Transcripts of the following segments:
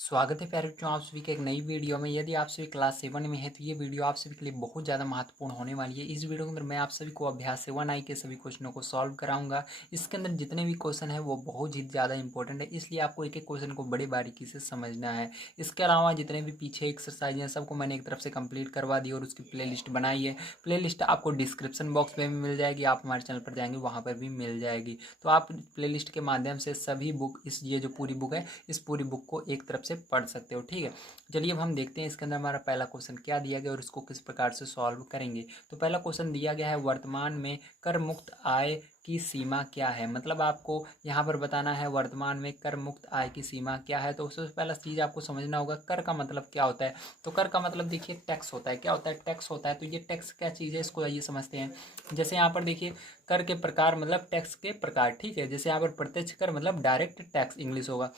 स्वागत है प्यारे बच्चों, आप सभी के एक नई वीडियो में। यदि आप सभी क्लास 7 में है तो ये वीडियो आप सभी के लिए बहुत ज़्यादा महत्वपूर्ण होने वाली है। इस वीडियो के अंदर मैं आप सभी को अभ्यास 7 के सभी क्वेश्चनों को सॉल्व कराऊंगा। इसके अंदर जितने भी क्वेश्चन है वो बहुत ही ज़्यादा इंपॉर्टेंट है, इसलिए आपको एक एक क्वेश्चन को बड़ी बारीकी से समझना है। इसके अलावा जितने भी पीछे एक्सरसाइज हैं सबको मैंने एक तरफ से कंप्लीट करवा दी और उसकी प्ले बनाई है। प्ले आपको डिस्क्रिप्शन बॉक्स में भी मिल जाएगी, आप हमारे चैनल पर जाएंगे वहाँ पर भी मिल जाएगी। तो आप प्ले के माध्यम से सभी बुक ये जो पूरी बुक है इस पूरी बुक को एक तरफ से पढ़ सकते हो। ठीक है, चलिए अब हम देखते हैं इसके अंदर हमारा पहला क्वेश्चन क्या दिया गया और इसको किस प्रकार से सॉल्व करेंगे। तो पहला क्वेश्चन दिया गया है, वर्तमान में कर मुक्त आय की सीमा क्या है। मतलब आपको यहाँ पर बताना है वर्तमान में कर मुक्त आय की सीमा क्या है। तो सबसे पहला चीज़ आपको समझना होगा कर का मतलब क्या होता है। तो कर का मतलब देखिए टैक्स होता है। क्या होता है? टैक्स होता है। तो ये टैक्स क्या चीज़ है इसको आइए समझते हैं। जैसे यहाँ पर देखिए कर के प्रकार मतलब टैक्स के प्रकार। ठीक है, जैसे यहाँ पर प्रत्यक्ष कर मतलब डायरेक्ट टैक्स इंग्लिश होगा।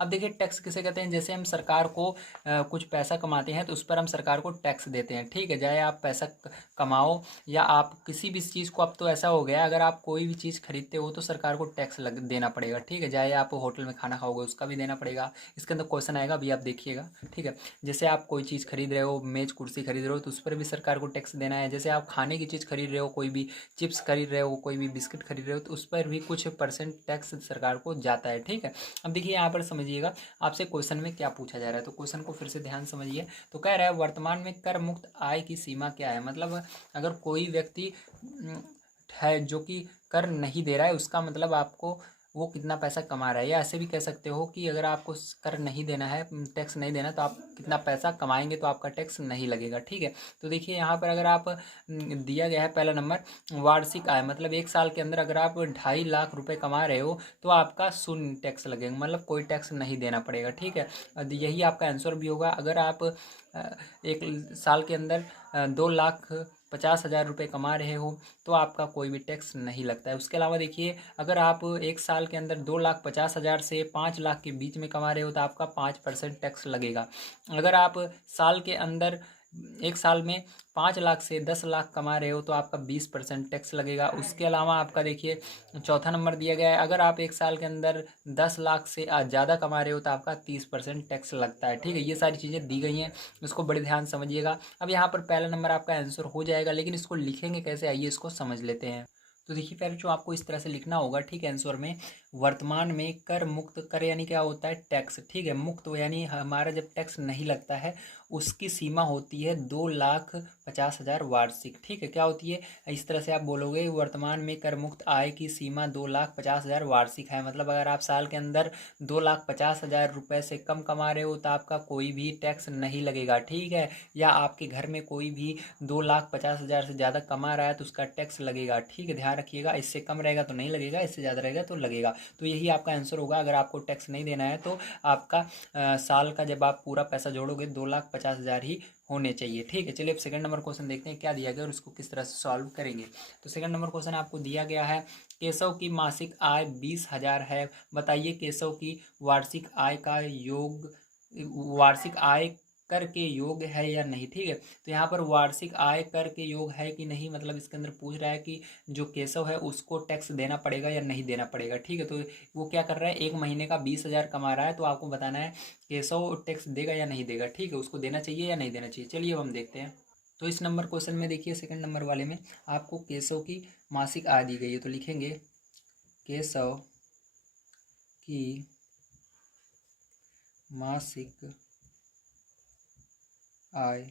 अब देखिए टैक्स किसे कहते हैं, जैसे हम सरकार को कुछ पैसा कमाते हैं तो उस पर हम सरकार को टैक्स देते हैं। ठीक है, चाहे आप पैसा कमाओ या आप किसी भी चीज़ को, अब तो ऐसा हो गया है अगर आप कोई भी चीज़ खरीदते हो तो सरकार को टैक्स देना पड़ेगा। ठीक है, चाहे आप होटल में खाना खाओगे उसका भी देना पड़ेगा। इसके अंदर क्वेश्चन आएगा अभी आप देखिएगा। ठीक है, जैसे आप कोई चीज़ खरीद रहे हो, मेज कुर्सी खरीद रहे हो तो उस पर भी सरकार को टैक्स देना है। जैसे आप खाने की चीज़ खरीद रहे हो, कोई भी चिप्स खरीद रहे हो, कोई भी बिस्किट खरीद रहे हो तो उस पर भी कुछ परसेंट टैक्स सरकार को जाता है। ठीक है, अब देखिए यहाँ पर समझिएगा आपसे क्वेश्चन में क्या पूछा जा रहा है। तो क्वेश्चन को फिर से ध्यान समझिए। तो कह रहा है वर्तमान में कर मुक्त आय की सीमा क्या है। मतलब अगर कोई व्यक्ति है जो कि कर नहीं दे रहा है, उसका मतलब आपको वो कितना पैसा कमा रहा है। या ऐसे भी कह सकते हो कि अगर आपको कर नहीं देना है, टैक्स नहीं देना, तो आप कितना पैसा कमाएंगे तो आपका टैक्स नहीं लगेगा। ठीक है, तो देखिए यहाँ पर अगर आप दिया गया है पहला नंबर वार्षिक आय, मतलब एक साल के अंदर अगर आप 2.5 लाख रुपए कमा रहे हो तो आपका शून्य टैक्स लगेगा, मतलब कोई टैक्स नहीं देना पड़ेगा। ठीक है, यही आपका आंसर भी होगा। अगर आप एक साल के अंदर 2,50,000 रुपये कमा रहे हो तो आपका कोई भी टैक्स नहीं लगता है। उसके अलावा देखिए अगर आप एक साल के अंदर 2,50,000 से 5 लाख के बीच में कमा रहे हो तो आपका 5% टैक्स लगेगा। अगर आप साल के अंदर एक साल में 5 लाख से 10 लाख कमा रहे हो तो आपका 20% टैक्स लगेगा। उसके अलावा आपका देखिए चौथा नंबर दिया गया है, अगर आप एक साल के अंदर 10 लाख से ज़्यादा कमा रहे हो तो आपका 30% टैक्स लगता है। ठीक है, ये सारी चीज़ें दी गई हैं, इसको बड़े ध्यान समझिएगा। अब यहाँ पर पहला नंबर आपका आंसर हो जाएगा, लेकिन इसको लिखेंगे कैसे आइए इसको समझ लेते हैं। तो देखिए प्यारे बच्चों आपको इस तरह से लिखना होगा। ठीक है, आंसर में वर्तमान में कर मुक्त, कर यानी क्या होता है टैक्स। ठीक है, मुक्त यानी हमारा जब टैक्स नहीं लगता है उसकी सीमा होती है 2,50,000 वार्षिक। ठीक है, क्या होती है इस तरह से आप बोलोगे वर्तमान में कर मुक्त आय की सीमा 2,50,000 वार्षिक है। मतलब अगर आप साल के अंदर 2,50,000 रुपये से कम कमा रहे हो तो आपका कोई भी टैक्स नहीं लगेगा। ठीक है, या आपके घर में कोई भी 2,50,000 से ज़्यादा कमा रहा है तो उसका टैक्स लगेगा। ठीक है, ध्यान रखिएगा, इससे कम रहेगा तो नहीं लगेगा, इससे ज़्यादा रहेगा तो लगेगा। तो यही आपका आंसर होगा। अगर आपको टैक्स नहीं देना है तो आपका साल का जब आप पूरा पैसा जोड़ोगे 2,50,000 ही होने चाहिए। ठीक है, चलिए अब सेकंड नंबर क्वेश्चन देखते हैं क्या दिया गया और उसको किस तरह से सॉल्व करेंगे। तो सेकंड नंबर क्वेश्चन आपको दिया गया है, केशव की मासिक आय 20,000 है, बताइए केशव की वार्षिक आय का योग, वार्षिक आय कर के योग है या नहीं। ठीक है, तो यहाँ पर वार्षिक आय कर के योग है कि नहीं, मतलब इसके अंदर पूछ रहा है कि जो केशव है उसको टैक्स देना पड़ेगा या नहीं देना पड़ेगा। ठीक है, तो वो क्या कर रहा है, एक महीने का 20,000 कमा रहा है, तो आपको बताना है केशव टैक्स देगा या नहीं देगा। ठीक है, उसको देना चाहिए या नहीं देना चाहिए। चलिए अब हम देखते हैं। तो इस नंबर क्वेश्चन में देखिए सेकंड नंबर वाले में आपको केशव की मासिक आय दी गई है। तो लिखेंगे केशव की मासिक आय।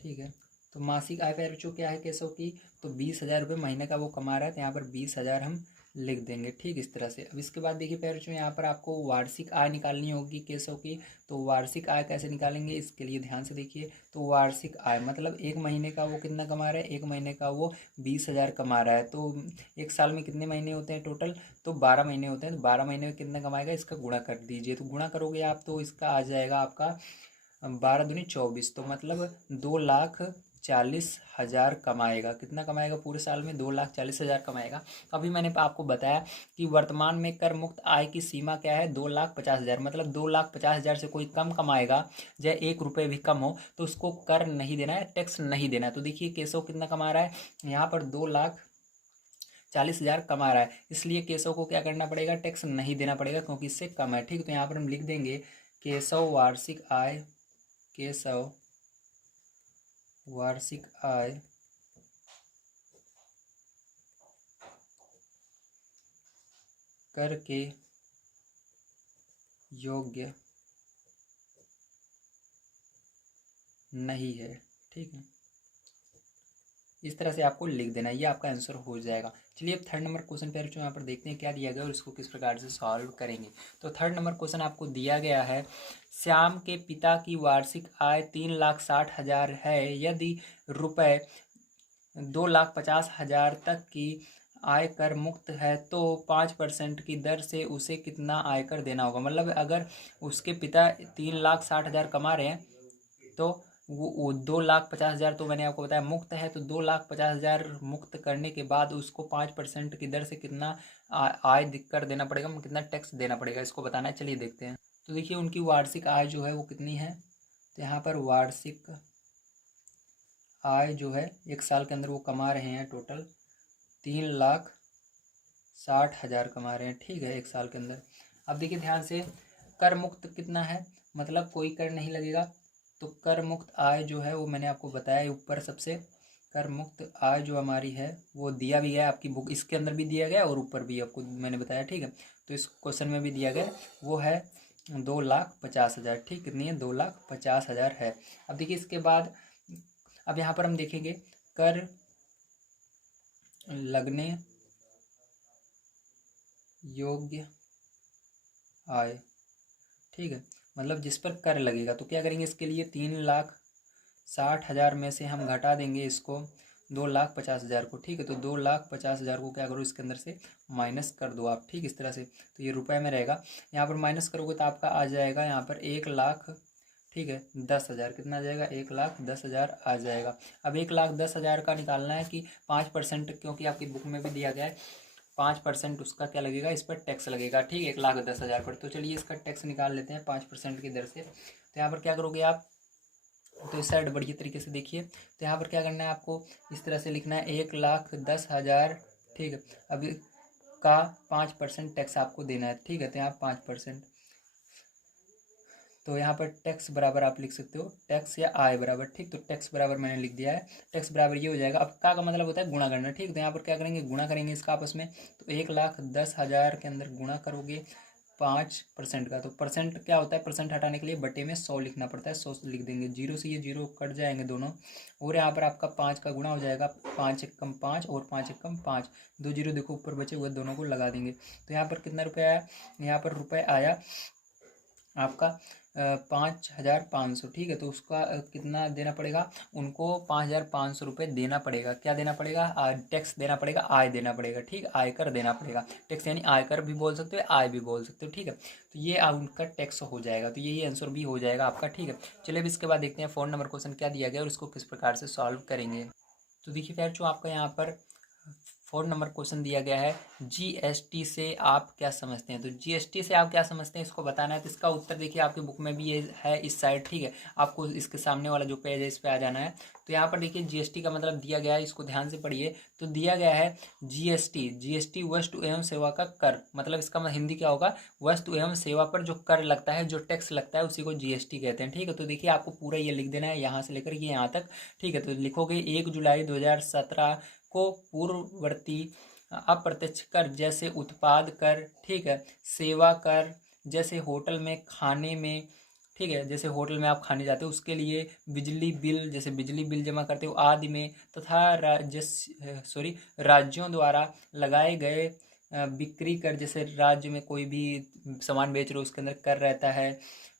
ठीक है, तो मासिक आय पर बच्चों क्या है केशव की, तो 20,000 रुपये महीने का वो कमा रहा है, तो यहाँ पर 20,000 हम लिख देंगे। ठीक, इस तरह से। अब इसके बाद देखिए पैर बच्चों यहाँ पर आपको वार्षिक आय निकालनी होगी केशव की। तो वार्षिक आय कैसे निकालेंगे इसके लिए ध्यान से देखिए। तो वार्षिक आय मतलब एक महीने का वो कितना कमा रहा है, एक महीने का वो 20,000 कमा रहा है। तो एक साल में कितने महीने होते हैं टोटल, तो 12 महीने होते हैं। तो 12 महीने में कितना कमाएगा इसका गुणा कर दीजिए। तो गुणा करोगे आप तो इसका आ जाएगा आपका 12 दूनी 24, तो मतलब 2,40,000 कमाएगा। कितना कमाएगा पूरे साल में, 2,40,000 कमाएगा। अभी मैंने आपको बताया कि वर्तमान में कर मुक्त आय की सीमा क्या है, 2,50,000। मतलब 2,50,000 से कोई कम कमाएगा, चाहे 1 रुपये भी कम हो, तो उसको कर नहीं देना है, टैक्स नहीं देना है। तो देखिए केशव कितना कमा रहा है, यहाँ पर 40,000 कमा रहा है, इसलिए केशव को क्या करना पड़ेगा, टैक्स नहीं देना पड़ेगा क्योंकि इससे कम है। ठीक, तो यहाँ पर हम लिख देंगे केशव वार्षिक आय, केशव वार्षिक आय कर के योग्य नहीं है। ठीक है, इस तरह से आपको लिख देना, ये आपका आंसर हो जाएगा। चलिए अब थर्ड नंबर क्वेश्चन पे यहाँ पर देखते हैं क्या दिया गया और इसको किस प्रकार से सॉल्व करेंगे। तो थर्ड नंबर क्वेश्चन आपको दिया गया है, श्याम के पिता की वार्षिक आय 3,60,000 है, यदि रुपये 2,50,000 तक की आयकर मुक्त है तो 5% की दर से उसे कितना आयकर देना होगा। मतलब अगर उसके पिता 3,60,000 कमा रहे हैं तो वो 2,50,000 तो मैंने आपको बताया मुक्त है, तो 2,50,000 मुक्त करने के बाद उसको 5% की दर से कितना आय कर देना पड़ेगा, कितना टैक्स देना पड़ेगा, इसको बताना है। चलिए देखते हैं। तो देखिए उनकी वार्षिक आय जो है वो कितनी है, तो यहाँ पर वार्षिक आय जो है एक साल के अंदर वो कमा रहे हैं टोटल 3,60,000 कमा रहे हैं। ठीक है, एक साल के अंदर। अब देखिए ध्यान से, कर मुक्त कितना है, मतलब कोई कर नहीं लगेगा, तो कर मुक्त आय जो है वो मैंने आपको बताया ऊपर सबसे, कर मुक्त आय जो हमारी है वो दिया भी है आपकी बुक, इसके अंदर भी दिया गया और ऊपर भी आपको मैंने बताया। ठीक है, तो इस क्वेश्चन में भी दिया गया, वो है 2,50,000। ठीक, कितनी है, 2,50,000 है। अब देखिए इसके बाद अब यहाँ पर हम देखेंगे कर लगने योग्य आय। ठीक है, मतलब जिस पर कर लगेगा, तो क्या करेंगे इसके लिए 3,60,000 में से हम घटा देंगे इसको 2,50,000 को। ठीक है, तो 2,50,000 को क्या करो इसके अंदर से माइनस कर दो आप। ठीक, इस तरह से, तो ये रुपए में रहेगा, यहाँ पर माइनस करोगे तो आपका आ जाएगा यहाँ पर 1,00,000। ठीक है, 10,000 कितना आ जाएगा, 1,10,000 आ जाएगा। अब 1,10,000 का निकालना है कि 5%, क्योंकि आपकी बुक में भी दिया गया है 5% उसका क्या लगेगा, इस पर टैक्स लगेगा। ठीक है, 1,10,000 पर। तो चलिए इसका टैक्स निकाल लेते हैं 5% की दर से। तो यहाँ पर क्या करोगे आप, तो इस साइड बढ़िया तरीके से देखिए, तो यहाँ पर क्या करना है आपको, इस तरह से लिखना है 1,10,000। ठीक है, अभी का 5% टैक्स आपको देना है। ठीक है, तो यहाँ 5%, तो यहाँ पर टैक्स बराबर आप लिख सकते हो टैक्स या आय बराबर। ठीक, तो टैक्स बराबर मैंने लिख दिया है, टैक्स बराबर ये हो जाएगा। अब का मतलब होता है गुणा करना। ठीक, तो यहाँ पर क्या करेंगे, गुणा करेंगे इसका आपस में, तो 1,10,000 के अंदर गुणा करोगे 5% का, तो परसेंट क्या होता है, परसेंट हटाने के लिए बटे में 100 लिखना पड़ता है, 100 लिख देंगे, जीरो से ये जीरो कट जाएंगे दोनों, और यहाँ पर आपका 5 का गुणा हो जाएगा, 5 एकम 5 और 5 एकम 5, 2 जीरो देखो ऊपर बचे हुए दोनों को लगा देंगे। तो यहाँ पर कितना रुपया आया, यहाँ पर रुपये आया आपका 5,500। ठीक है, तो उसका कितना देना पड़ेगा, उनको 5,500 रुपये देना पड़ेगा। क्या देना पड़ेगा, टैक्स देना पड़ेगा, आय देना पड़ेगा। ठीक, आयकर देना पड़ेगा। टैक्स यानी आयकर भी बोल सकते हो, आय भी बोल सकते हो। ठीक है, तो ये उनका टैक्स हो जाएगा, तो यही आंसर भी हो जाएगा आपका। ठीक है, चलिए अब इसके बाद देखते हैं 4 नंबर क्वेश्चन क्या दिया गया और इसको किस प्रकार से सॉल्व करेंगे। तो देखिए फ्रेंड्स, जो आपका यहाँ पर 4 नंबर क्वेश्चन दिया गया है, जीएसटी से आप क्या समझते हैं। तो जीएसटी से आप क्या समझते हैं इसको बताना है। तो इसका उत्तर देखिए आपकी बुक में भी ये है इस साइड। ठीक है, आपको इसके सामने वाला जो पेज है इस पे आ जाना है। तो यहाँ पर देखिए जीएसटी का मतलब दिया गया है, इसको ध्यान से पढ़िए। तो दिया गया है जीएसटी वस्तु एवं सेवा का कर, मतलब इसका हिंदी क्या होगा, वस्तु एवं सेवा पर जो कर लगता है, जो टैक्स लगता है, उसी को जीएसटी कहते हैं। ठीक है, तो देखिए आपको पूरा ये लिख देना है यहाँ से लेकर के यहाँ तक। ठीक है, तो लिखोगे 1 जुलाई 2017 को पूर्ववर्ती अप्रत्यक्ष कर जैसे उत्पाद कर, ठीक है, सेवा कर जैसे होटल में खाने में, ठीक है, जैसे होटल में आप खाने जाते हो उसके लिए, बिजली बिल जैसे बिजली बिल जमा करते हो आदि में, तथा राज्यों द्वारा लगाए गए बिक्री कर, जैसे राज्य में कोई भी सामान बेच रहे हो उसके अंदर कर रहता है,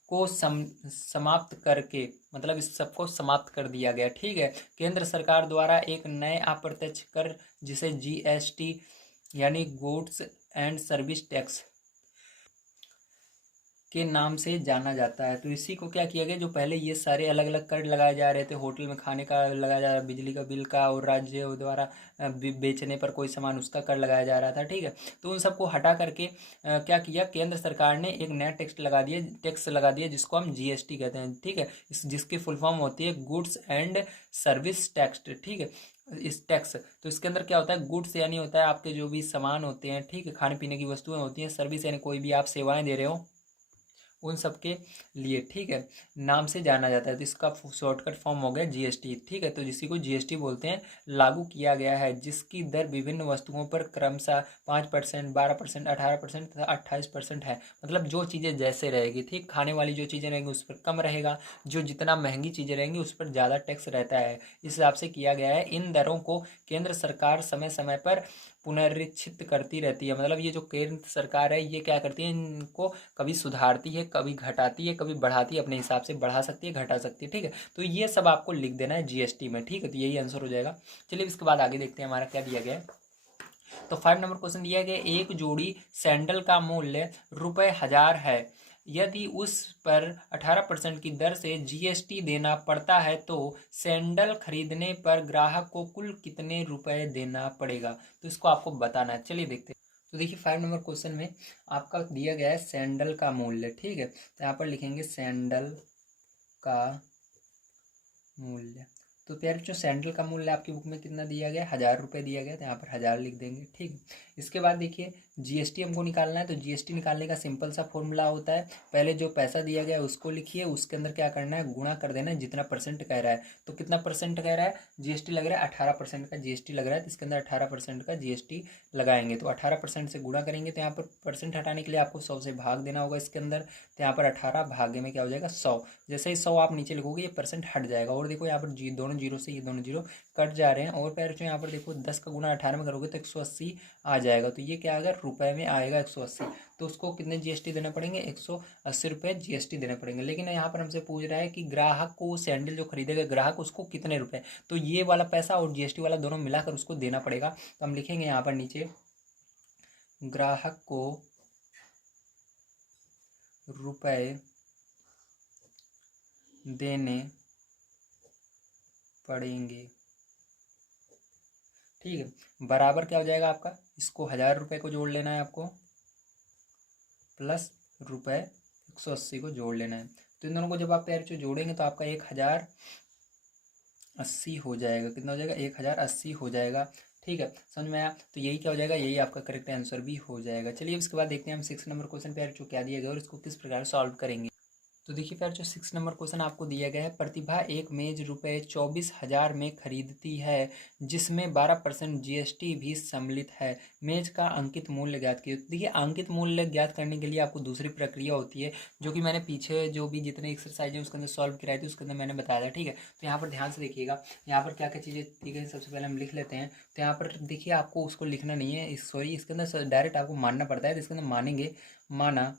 को समाप्त करके, मतलब इस सबको समाप्त कर दिया गया। ठीक है, केंद्र सरकार द्वारा एक नए अप्रत्यक्ष कर जिसे जीएसटी यानी गुड्स एंड सर्विस टैक्स के नाम से जाना जाता है। तो इसी को क्या किया गया, जो पहले ये सारे अलग अलग कर लगाए जा रहे थे, होटल में खाने का लगाया जा रहा, बिजली का बिल का, और राज्य द्वारा बेचने पर कोई सामान उसका कर लगाया जा रहा था। ठीक है, तो उन सबको हटा करके क्या किया, केंद्र सरकार ने एक नया टैक्स लगा दिया जिसको हम जीएसटी कहते हैं। ठीक है, जिसकी फुल फॉर्म होती है गुड्स एंड सर्विस टैक्स। ठीक है, इस टैक्स, तो इसके अंदर क्या होता है, गुड्स यानी होता है आपके जो भी सामान होते हैं, ठीक है, खाने पीने की वस्तुएं होती हैं, सर्विस यानी कोई भी आप सेवाएं दे रहे हो उन सब के लिए, ठीक है, नाम से जाना जाता है। तो इसका शॉर्टकट फॉर्म हो गया जीएसटी, ठीक है। तो जिसी को जीएसटी बोलते हैं, लागू किया गया है, जिसकी दर विभिन्न वस्तुओं पर क्रमशः 5%, 12%, 18% तथा 28% है। मतलब जो चीज़ें जैसे रहेगी, ठीक, खाने वाली जो चीज़ें रहेंगी उस पर कम रहेगा, जो जितना महंगी चीज़ें रहेंगी उस पर ज़्यादा टैक्स रहता है। इस हिसाब से किया गया है। इन दरों को केंद्र सरकार समय समय पर पुनरीक्षित करती रहती है। मतलब ये जो केंद्र सरकार है ये क्या करती है, इनको कभी सुधारती है, कभी घटाती है, कभी बढ़ाती है, अपने हिसाब से बढ़ा सकती है, घटा सकती है, ठीक है। तो ये सब आपको लिख देना है जीएसटी में, ठीक है। तो यही आंसर हो जाएगा। चलिए इसके बाद आगे देखते हैं हमारा क्या दिया गया है। तो 5 नंबर क्वेश्चन दिया गया, एक जोड़ी सैंडल का मूल्य ₹1000 है। यदि उस पर 18% की दर से जीएसटी देना पड़ता है तो सैंडल खरीदने पर ग्राहक को कुल कितने रुपए देना पड़ेगा। तो इसको आपको बताना है। चलिए देखते हैं। तो देखिए 5 नंबर क्वेश्चन में आपका दिया गया है सैंडल का मूल्य, ठीक है। तो यहाँ पर लिखेंगे सैंडल का मूल्य। तो प्यारे जो सैंडल का मूल्य आपकी बुक में कितना दिया गया, ₹1000 दिया गया, तो यहाँ पर 1000 लिख देंगे, ठीक है। इसके बाद देखिए जीएसटी हमको निकालना है। तो जीएसटी निकालने का सिंपल सा फॉर्मूला होता है, पहले जो पैसा दिया गया है उसको लिखिए, उसके अंदर क्या करना है, गुणा कर देना है जितना परसेंट कह रहा है। तो कितना परसेंट कह रहा है, जीएसटी लग रहा है 18% का जीएसटी लग रहा है, तो इसके अंदर 18% का जीएसटी लगाएंगे। तो 18% से गुणा करेंगे, तो यहाँ पर परसेंट हटाने के लिए आपको 100 से भाग देना होगा इसके अंदर। तो यहाँ पर 18 भागे में क्या हो जाएगा, 100। जैसे ही 100 आप नीचे लिखोगे ये परसेंट हट जाएगा। और देखो यहाँ पर दोनों जीरो से ये दोनों जीरो कट जा रहे हैं। और पैर जो यहाँ पर देखो 10 का गुना 18 में करोगे तो 180 आ जाएगा। तो ये क्या आएगा, रुपए में आएगा 180। तो उसको कितने जीएसटी देने पड़ेंगे, 180 रुपये जीएसटी देने पड़ेंगे। लेकिन यहाँ पर हमसे पूछ रहा है कि ग्राहक को सैंडल जो खरीदेगा ग्राहक उसको कितने रुपए, तो ये वाला पैसा और जीएसटी वाला दोनों मिलाकर उसको देना पड़ेगा। तो हम लिखेंगे यहाँ पर नीचे, ग्राहक को रुपए देने पड़ेंगे, ठीक है। बराबर क्या हो जाएगा आपका, इसको 1000 रुपये को जोड़ लेना है आपको, प्लस रुपये 180 को जोड़ लेना है। तो इन दोनों को जब आप पैर से जोड़ेंगे तो आपका 1080 हो जाएगा। कितना हो जाएगा, 1080 हो जाएगा, ठीक है। समझ में आया। तो यही क्या हो जाएगा, यही आपका करेक्ट आंसर भी हो जाएगा। चलिए इसके बाद देखते हैं हम 6 नंबर क्वेश्चन पे जो क्या दिया गया और इसको किस प्रकार सॉल्व करेंगे। तो देखिए फिर जो 6 नंबर क्वेश्चन आपको दिया गया है, प्रतिभा एक मेज ₹24,000 में खरीदती है जिसमें 12% जीएसटी भी सम्मिलित है। मेज का अंकित मूल्य ज्ञात कीजिए। तो देखिए अंकित मूल्य ज्ञात करने के लिए आपको दूसरी प्रक्रिया होती है, जो कि मैंने पीछे जो भी जितने एक्सरसाइज है उसके अंदर सॉल्व कराई थी उसके अंदर मैंने बताया था, ठीक है। तो यहाँ पर ध्यान से देखिएगा, यहाँ पर क्या क्या चीज़ें दी गई सबसे पहले हम लिख लेते हैं। तो यहाँ पर देखिए आपको उसको लिखना नहीं है, सॉरी, इसके अंदर डायरेक्ट आपको मानना पड़ता है। तो इसके अंदर मानेंगे, माना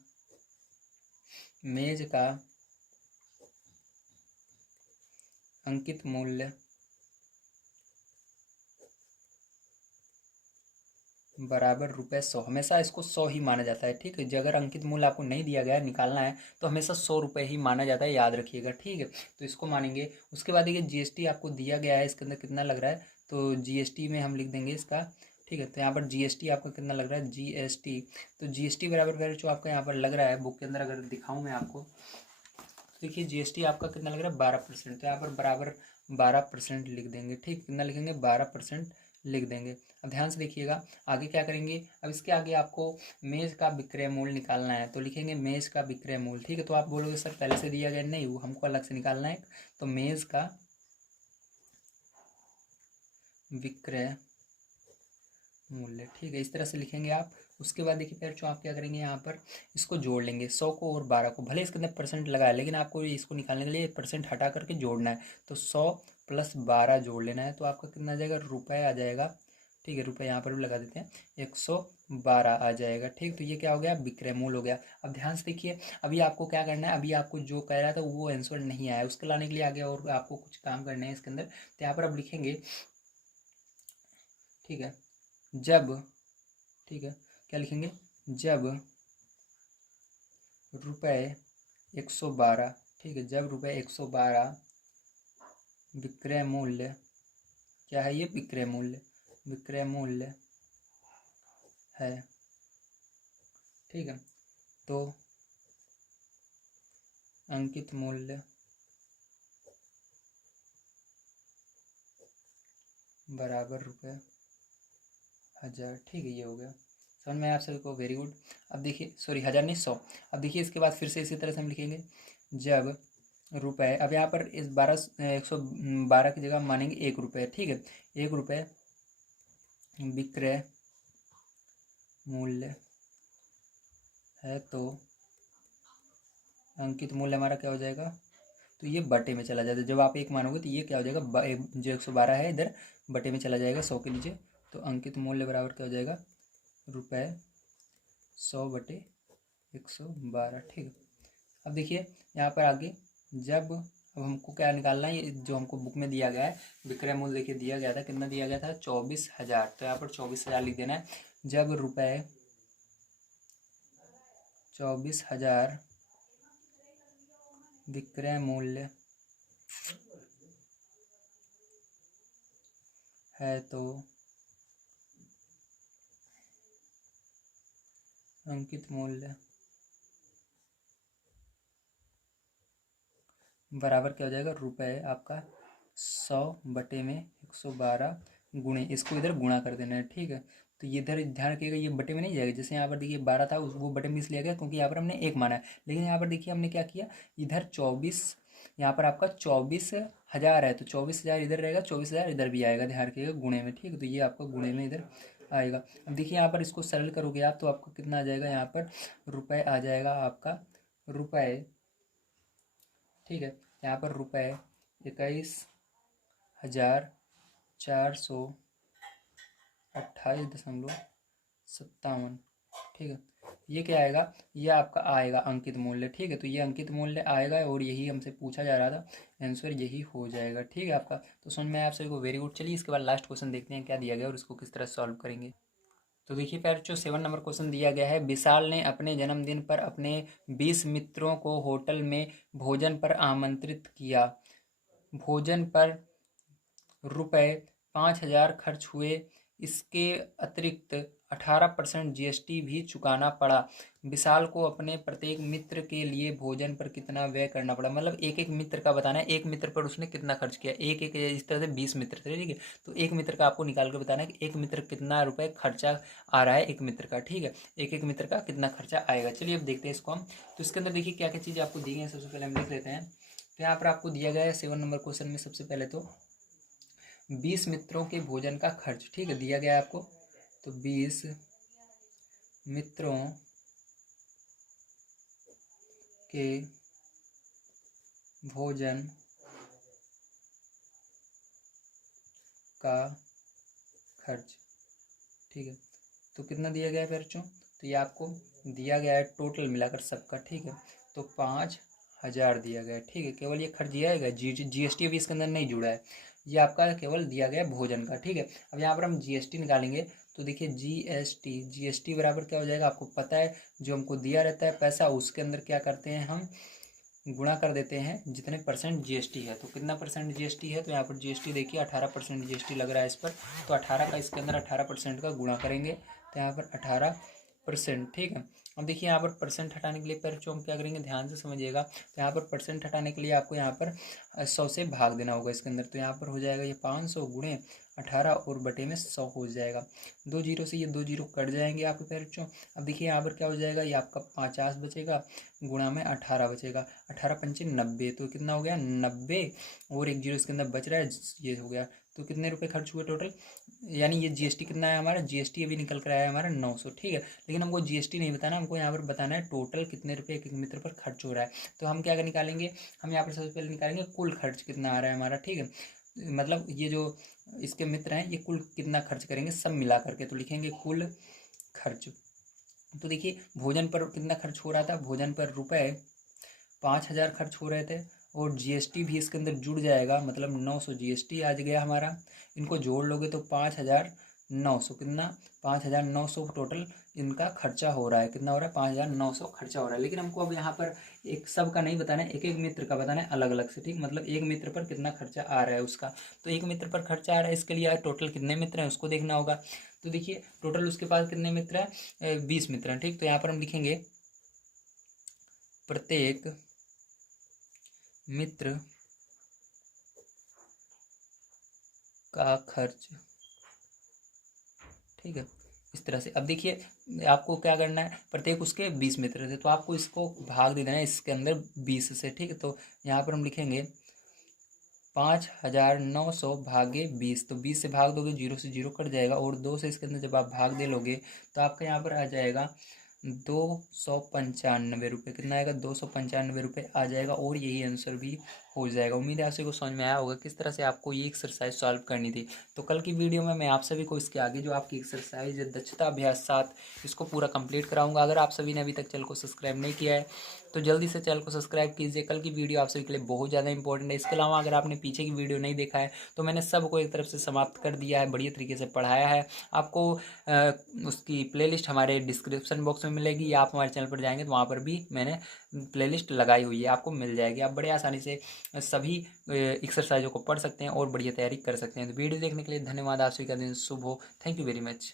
मेज का अंकित मूल्य बराबर ₹100। हमेशा इसको 100 ही माना जाता है, ठीक है। जो अगर अंकित मूल्य आपको नहीं दिया गया है, निकालना है, तो हमेशा ₹100 ही माना जाता है, याद रखिएगा, ठीक है। तो इसको मानेंगे। उसके बाद देखिए जीएसटी आपको दिया गया है, इसके अंदर कितना लग रहा है, तो जीएसटी में हम लिख देंगे इसका, ठीक है। तो यहाँ पर जीएसटी आपका कितना लग रहा है, जीएसटी, तो जीएसटी बराबर जो आपका यहाँ पर लग रहा है बुक के अंदर अगर दिखाऊँ मैं आपको, तो देखिए जीएसटी आपका कितना लग रहा है, 12%। तो यहाँ पर बराबर 12% लिख देंगे, ठीक। कितना लिखेंगे, 12% लिख देंगे। अब ध्यान से देखिएगा आगे क्या करेंगे। अब इसके आगे आपको मेज का विक्रय मूल्य निकालना है, तो लिखेंगे मेज का विक्रय मूल्य, ठीक है। तो आप बोलोगे सर पहले से दिया गया, नहीं, वो हमको अलग से निकालना है। तो मेज का विक्रय मूल्य, ठीक है, इस तरह से लिखेंगे आप। उसके बाद देखिए फिर जो आप क्या करेंगे, यहाँ पर इसको जोड़ लेंगे, 100 को और 12 को, भले इसके अंदर परसेंट लगा है लेकिन आपको इसको निकालने के लिए परसेंट हटा करके जोड़ना है। तो 100 प्लस 12 जोड़ लेना है, तो आपका कितना आ जाएगा, रुपये आ जाएगा, ठीक है। रुपये यहाँ पर भी लगा देते हैं, 112 आ जाएगा, ठीक। तो ये क्या हो गया, विक्रय मूल्य हो गया। अब ध्यान से देखिए, अभी आपको क्या करना है, अभी आपको जो कह रहा था वो आंसर नहीं आया, उसको लाने के लिए आगे और आपको कुछ काम करने हैं इसके अंदर। तो यहाँ पर अब लिखेंगे, ठीक है, जब, ठीक है, क्या लिखेंगे, जब रुपये 112, ठीक है, जब रुपये 112 विक्रय मूल्य, क्या है ये, विक्रय मूल्य, विक्रय मूल्य है, ठीक है। तो अंकित मूल्य बराबर रुपये 1000। ठीक है, ये हो गया, समझ में आया आप सभी को, वेरी गुड। अब देखिए, सॉरी 1000 नहीं 100। अब देखिए इसके बाद फिर से इसी तरह से हम लिखेंगे, जब रुपए, अब यहाँ पर इस 112 की जगह हम मानेंगे 1 रुपये। ठीक है, 1 रुपये विक्रय मूल्य है तो अंकित मूल्य हमारा क्या हो जाएगा, तो ये बटे में चला जाता है। जब आप 1 मानोगे तो ये क्या हो जाएगा, जो 112 है इधर बटे में चला जाएगा 100 के नीचे। तो अंकित मूल्य बराबर क्या हो जाएगा, रुपये 100/112। ठीक है, अब देखिए यहाँ पर आगे, जब अब हमको क्या निकालना है, ये जो हमको बुक में दिया गया है विक्रय मूल्य देखिए दिया गया था, कितना दिया गया था 24,000। तो यहाँ पर 24,000 लिख देना है। जब रुपये 24,000 विक्रय मूल्य है तो अंकित मूल्य बराबर क्या हो जाएगा, रुपये आपका 100/112 गुणे, इसको इधर गुणा कर देना है। ठीक है, तो ये इधर ध्यान रखिएगा, ये बटे में नहीं जाएगा। जैसे यहाँ पर देखिए 12 था, वो बटे में इसलिए गया क्योंकि यहाँ पर हमने 1 माना है। लेकिन यहाँ पर देखिए हमने क्या किया, इधर 24, यहाँ पर आपका 24,000 है, तो 24,000 इधर रहेगा, 24,000 इधर भी आएगा, ध्यान रखिएगा गुणे में। ठीक है, तो ये आपका गुणे में इधर आएगा। अब देखिए यहाँ पर इसको सरल करोगे आप तो आपको कितना आ जाएगा, यहाँ पर रुपये आ जाएगा आपका रुपये। ठीक है, यहाँ पर रुपये 21,428.57। ठीक है, ये क्या आएगा, ये आपका आएगा अंकित मूल्य। ठीक है, तो ये अंकित मूल्य आएगा और यही हमसे पूछा जा रहा था, आंसर यही हो जाएगा। ठीक है आपका, तो समझ में आया आप सभी को, वेरी गुड। चलिए इसके बाद लास्ट क्वेश्चन देखते हैं क्या दिया गया और इसको किस तरह सॉल्व करेंगे। तो देखिए पैर जो 7 नंबर क्वेश्चन दिया गया है, विशाल ने अपने जन्मदिन पर अपने 20 मित्रों को होटल में भोजन पर आमंत्रित किया। भोजन पर रुपये 5,000 खर्च हुए, इसके अतिरिक्त 18% GST भी चुकाना पड़ा। विशाल को अपने प्रत्येक मित्र के लिए भोजन पर कितना व्यय करना पड़ा, मतलब एक एक मित्र का बताना है, एक मित्र पर उसने कितना खर्च किया। एक एक इस तरह से 20 मित्र थे। ठीक है, तो एक मित्र का आपको निकाल कर बताना है कि एक मित्र कितना रुपये खर्चा आ रहा है एक मित्र का। ठीक है, एक एक मित्र का कितना खर्चा आएगा। चलिए अब देखते हैं इसको हम। तो इसके अंदर देखिए क्या क्या चीज़ें आपको दी गई हैं, सबसे पहले हम लिख लेते हैं। तो यहाँ पर आपको दिया गया है 7 नंबर क्वेश्चन में, सबसे पहले तो 20 मित्रों के भोजन का खर्च। ठीक है, दिया गया है आपको, तो 20 मित्रों के भोजन का खर्च। ठीक है, तो कितना दिया गया है बच्चों, तो ये आपको दिया गया है टोटल मिलाकर सबका। ठीक है, तो 5,000 दिया गया है। ठीक है, केवल ये खर्च दिया है, GST अभी इसके अंदर नहीं जुड़ा है, ये आपका केवल दिया गया भोजन का। ठीक है, अब यहाँ पर हम GST निकालेंगे, तो देखिए GST बराबर क्या हो जाएगा, आपको पता है जो हमको दिया रहता है पैसा, उसके अंदर क्या करते हैं हम गुणा कर देते हैं जितने परसेंट GST है। तो कितना परसेंट GST है, तो यहाँ पर GST देखिए 18% GST लग रहा है इस पर, तो 18 का इसके अंदर 18% का गुणा करेंगे, तो यहाँ पर 18%। ठीक है, अब देखिए यहाँ पर परसेंट हटाने के लिए पर हम क्या करेंगे, ध्यान से समझिएगा। तो यहाँ पर परसेंट हटाने के लिए आपको यहाँ पर 100 से भाग देना होगा इसके अंदर। तो यहाँ पर हो जाएगा ये 500 गुणे 18 और बटे में 100 हो जाएगा। 2 जीरो से ये 2 जीरो कट जाएंगे आपके पैरों। अब देखिए यहाँ पर क्या हो जाएगा, ये आपका 50 बचेगा, गुणा में 18 बचेगा, 18×5 90, तो कितना हो गया 90, और 1 जीरो इसके अंदर बच रहा है, ये हो गया। तो कितने रुपए खर्च हुए टोटल, यानी ये GST कितना है हमारा, GST अभी निकल कर आया है हमारा 900। ठीक है, लेकिन हमको GST नहीं बताना, हमको यहाँ पर बताना है टोटल कितने रुपए एक एक मित्र पर खर्च हो रहा है। तो हम क्या निकालेंगे, हम यहाँ पर सबसे पहले निकालेंगे कुल खर्च कितना आ रहा है हमारा। ठीक है, मतलब ये जो इसके मित्र हैं ये कुल कितना खर्च करेंगे सब मिला करके, तो लिखेंगे कुल खर्च। तो देखिए भोजन पर कितना खर्च हो रहा था, भोजन पर रुपये 5,000 खर्च हो रहे थे, और GST भी इसके अंदर जुड़ जाएगा, मतलब 900 GST आ गया हमारा। इनको जोड़ लोगे तो 5,900, कितना 5,900 टोटल इनका खर्चा हो रहा है। कितना हो रहा है, 5,900 खर्चा हो रहा है। लेकिन हमको अब यहाँ पर एक सब का नहीं बताना है, एक एक मित्र का बताना है अलग अलग से। ठीक, मतलब एक मित्र पर कितना खर्चा आ रहा है उसका। तो एक मित्र पर खर्चा आ रहा है, इसके लिए टोटल कितने मित्र हैं उसको देखना होगा। तो देखिए टोटल उसके पास कितने मित्र हैं, 20 मित्र हैं। ठीक, तो यहाँ पर हम लिखेंगे प्रत्येक मित्र का खर्च, ठीक है। इस तरह से अब देखिए आपको क्या करना है, प्रत्येक उसके 20 मित्र थे तो आपको इसको भाग दे देना है इसके अंदर 20 से, ठीक है। तो यहाँ पर हम लिखेंगे 5,900 भागे 20, तो 20 से भाग दोगे 0 से 0 कट जाएगा, और 2 से इसके अंदर जब आप भाग दे लोगे तो आपका यहाँ पर आ जाएगा 295 रुपये। कितना आएगा? 295 रुपये आ जाएगा, और यही आंसर भी हो जाएगा। उम्मीद है आप सभी को समझ में आया होगा किस तरह से आपको ये एक्सरसाइज सॉल्व करनी थी। तो कल की वीडियो में मैं आप सभी को इसके आगे जो आपकी एक्सरसाइज है दक्षता अभ्यास 7 इसको पूरा कंप्लीट कराऊंगा। अगर आप सभी ने अभी तक चैनल को सब्सक्राइब नहीं किया है तो जल्दी से चैनल को सब्सक्राइब कीजिए। कल की वीडियो आप सभी के लिए बहुत ज़्यादा इंपॉर्टेंट है। इसके अलावा अगर आपने पीछे की वीडियो नहीं देखा है तो मैंने सबको एक तरफ से समाप्त कर दिया है, बढ़िया तरीके से पढ़ाया है। आपको उसकी प्लेलिस्ट हमारे डिस्क्रिप्शन बॉक्स में मिलेगी, या आप हमारे चैनल पर जाएंगे तो वहाँ पर भी मैंने प्लेलिस्ट लगाई हुई है, आपको मिल जाएगी। आप बड़े आसानी से सभी एक्सरसाइजों को पढ़ सकते हैं और बढ़िया तैयारी कर सकते हैं। तो वीडियो देखने के लिए धन्यवाद। आप सभी का दिन शुभ हो। Thank you very much.